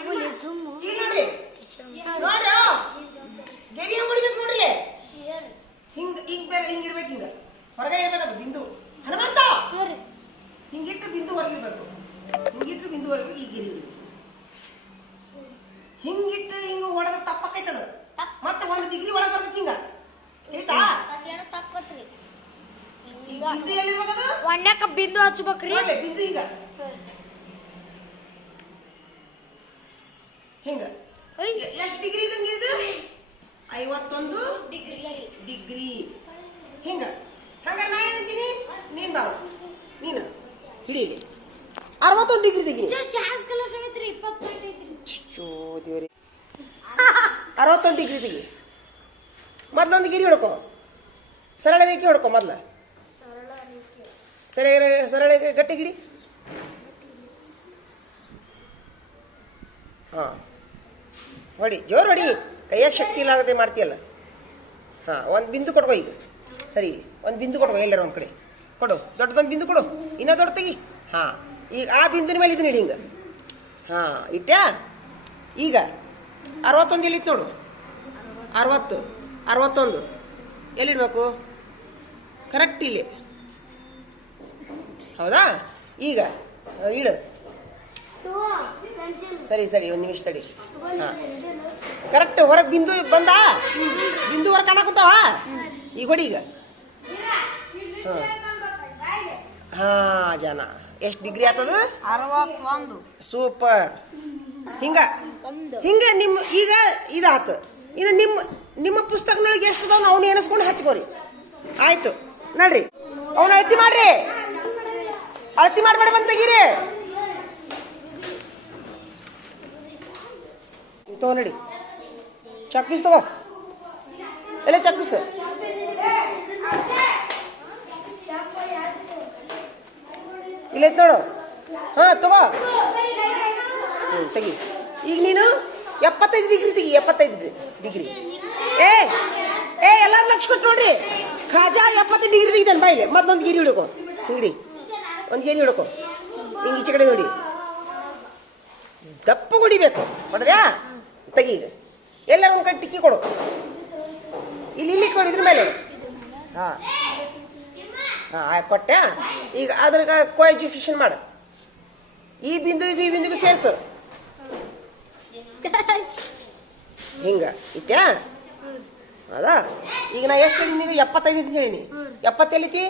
ಈಗ ನೋಡ್ರಿ ನೋಡ್ರಿ ಗೆರಿ ಹೆಂಗ್ ಹೊಡಿಬೇಕು ನೋಡ್ರಿ ಹಿಂಗ ಹಿಂಗ್ ಬೇರೆ ಹಿಂಗ್ ಇಡ್ಬೇಕು ಹಿಂಗ ಹೊರಗೆ ಇರ್ಬೇಕದು ಬಿಂದು ಹನುಮಂತ ಹಿಂಗಿಟ್ಟು ಬಿಂದು ಹೊರಗಿರ್ಬೇಕು ಹಿಂಗಿಟ್ಟು ಬಿಂದು ಹೊರಗೆ ಈಗ ಗೆರಿ ಹಿಂಗಿಟ್ಟು ಹಿಂಗ ಹೊಡೆದ ತಪ್ಪಕ್ಕೈತದ ಮತ್ತೆ 1 ಡಿಗ್ರಿ ಒಳಗೆ ಬರ್ತೈತಿ ಹಿಂಗ ತಿಳಿತಾ ಬಿಂದು ಎಲ್ಲಿರ್ಬೇಕದು ಒಣ್ಣಕ್ಕ ಬಿಂದು ಹಚ್ಬೇಕ್ರಿ ಬಿಂದು ಈಗ ಹಿಂಗ ಎಷ್ಟು ಡಿಗ್ರಿ ಇದಂಗೆ ಇದು 51 ಡಿಗ್ರಿ ಹಿಂಗ ಹಂಗಾರೆ ನಾ ಏನಂತೀನಿ ನೀನ್ ಬಾವು ನೀನು ಹಿಡಿ 61 ಡಿಗ್ರಿ ತೆಗಿ ದೇವ್ರಿ 61 ಡಿಗ್ರಿ ತೆಗಿ ಮೊದ್ಲೊಂದು ಗಿರಿ ಹೊಡ್ಕೊ ಸರಳ ರೇಖೆ ಹೊಡ್ಕೊ ಮೊದ್ಲ ಸರಳ ಗಟ್ಟಿ ಗಿಡಿ ಹಾ ಹೊಡಿ ಜೋರು ಹೊಡಿ ಕೈಯಾಗ ಶಕ್ತಿ ಇಲ್ಲಾರದೆ ಮಾಡ್ತೀಯಲ್ಲ ಹಾಂ ಒಂದು ಬಿಂದು ಕೊಡ್ಕೊ ಈಗ ಸರಿ ಒಂದು ಬಿಂದು ಕೊಡ್ಕೊ ಎಲ್ಲರ ಒಂದು ಕಡೆ ಕೊಡು ದೊಡ್ಡದೊಂದು ಬಿಂದು ಕೊಡು ಇನ್ನೂ ದೊಡ್ಡ ತೆಗಿ ಹಾಂ ಈಗ ಆ ಬಿಂದುನ ಮೇಲೆ ಇದನ್ನ ಇಡಿ ಹಿಂಗೆ ಹಾಂ ಇಟ್ಟ್ಯಾ ಈಗ 61 ಎಲ್ಲಿತ್ತು ನೋಡು 60 61 ಎಲ್ಲಿಡ್ಬೇಕು ಕರೆಕ್ಟ್ ಇಲ್ಲಿ ಹೌದಾ ಈಗ ಇಡು ಸರಿ ಸರಿ ಒಂದು ನಿಮಿಷ ತಡಿ ಹಾಂ ಕರೆಕ್ಟ್ ಹೊರಗೆ ಬಿಂದು ಬಂದ ಬಿಂದು ಹೊರಗೆ ಕಾಣಕುಂತಾವ ಈಗ ಹೊಡಿ ಈಗ ಹಾಂ ಜನ ಎಷ್ಟು ಡಿಗ್ರಿ ಆಗ್ತದ 61 ಸೂಪರ್ ಹಿಂಗ ಹಿಂಗೆ ನಿಮ್ಮ ಈಗ ಇದಾತು ಇನ್ನು ನಿಮ್ಮ ಪುಸ್ತಕದೊಳಗೆ ಎಷ್ಟು ಅದಾವ ಅವ್ನು ಎಣಿಸ್ಕೊಂಡು ಹಚ್ಕೋರಿ ಆಯ್ತು ನೋಡ್ರಿ ಅವ್ನು ಅಳತಿ ಮಾಡ್ರಿ ಅಳತಿ ಮಾಡ್ಬೇಡ ಬಂದು ತೆಗೀರಿ ತಗೋ ನಡಿ ಚಾಕ್ ಪೀಸ್ ತಗೋ ಎಲ್ಲ ಚಾಕ್ ಪೀಸ್ ಇಲ್ಲೈತ್ ನೋಡು ಹಾಂ ತಗೋ ತೆಗಿ ಈಗ ನೀನು 75 ಡಿಗ್ರಿ ತೆಗಿ 75 ಡಿಗ್ರಿ ಏ ಎಲ್ಲಾರು ಲಕ್ಷ ಕೊಟ್ಟು ನೋಡ್ರಿ ಖಾಜಾ 70 ಡಿಗ್ರಿ ತೆಗಿತಾನೆ ಬಾಯಿಗೆ ಮತ್ತೊಂದು ಗಿರಿ ಹಿಡ್ಕೊ ಹಿಂಗಡಿ ಒಂದು ಗಿರಿ ಹಿಡ್ಕೊ ಹಿಂಗೆ ಈಚೆ ಕಡೆ ನೋಡಿ ದಪ್ಪ ಹೊಡಿಬೇಕು ಹೊಡೆದ್ಯಾ ತೆಗಿ ಈಗ ಎಲ್ಲರೂ ಒಂದು ಕಡೆ ಟಿಕ್ಕಿ ಕೊಡು ಇಲ್ಲಿ ಕೊಡು ಇದ್ರ ಮೇಲೆ ಹಾಂ ಹಾಂ ಕೊಟ್ಟೆ ಈಗ ಅದ್ರ ಕೋ ಎಜುಕೇಶನ್ ಮಾಡು ಈ ಬಿಂದುವಿಗೂ ಸೇರಿಸು ಹಿಂಗ ಇಟ್ಟ್ಯಾ ಅದಾ ಈಗ ನಾ ಎಷ್ಟು ನಿನಗೆ 75 ಅಂತ ಹೇಳೀನಿ 70 ಎಲ್ಲಿತಿ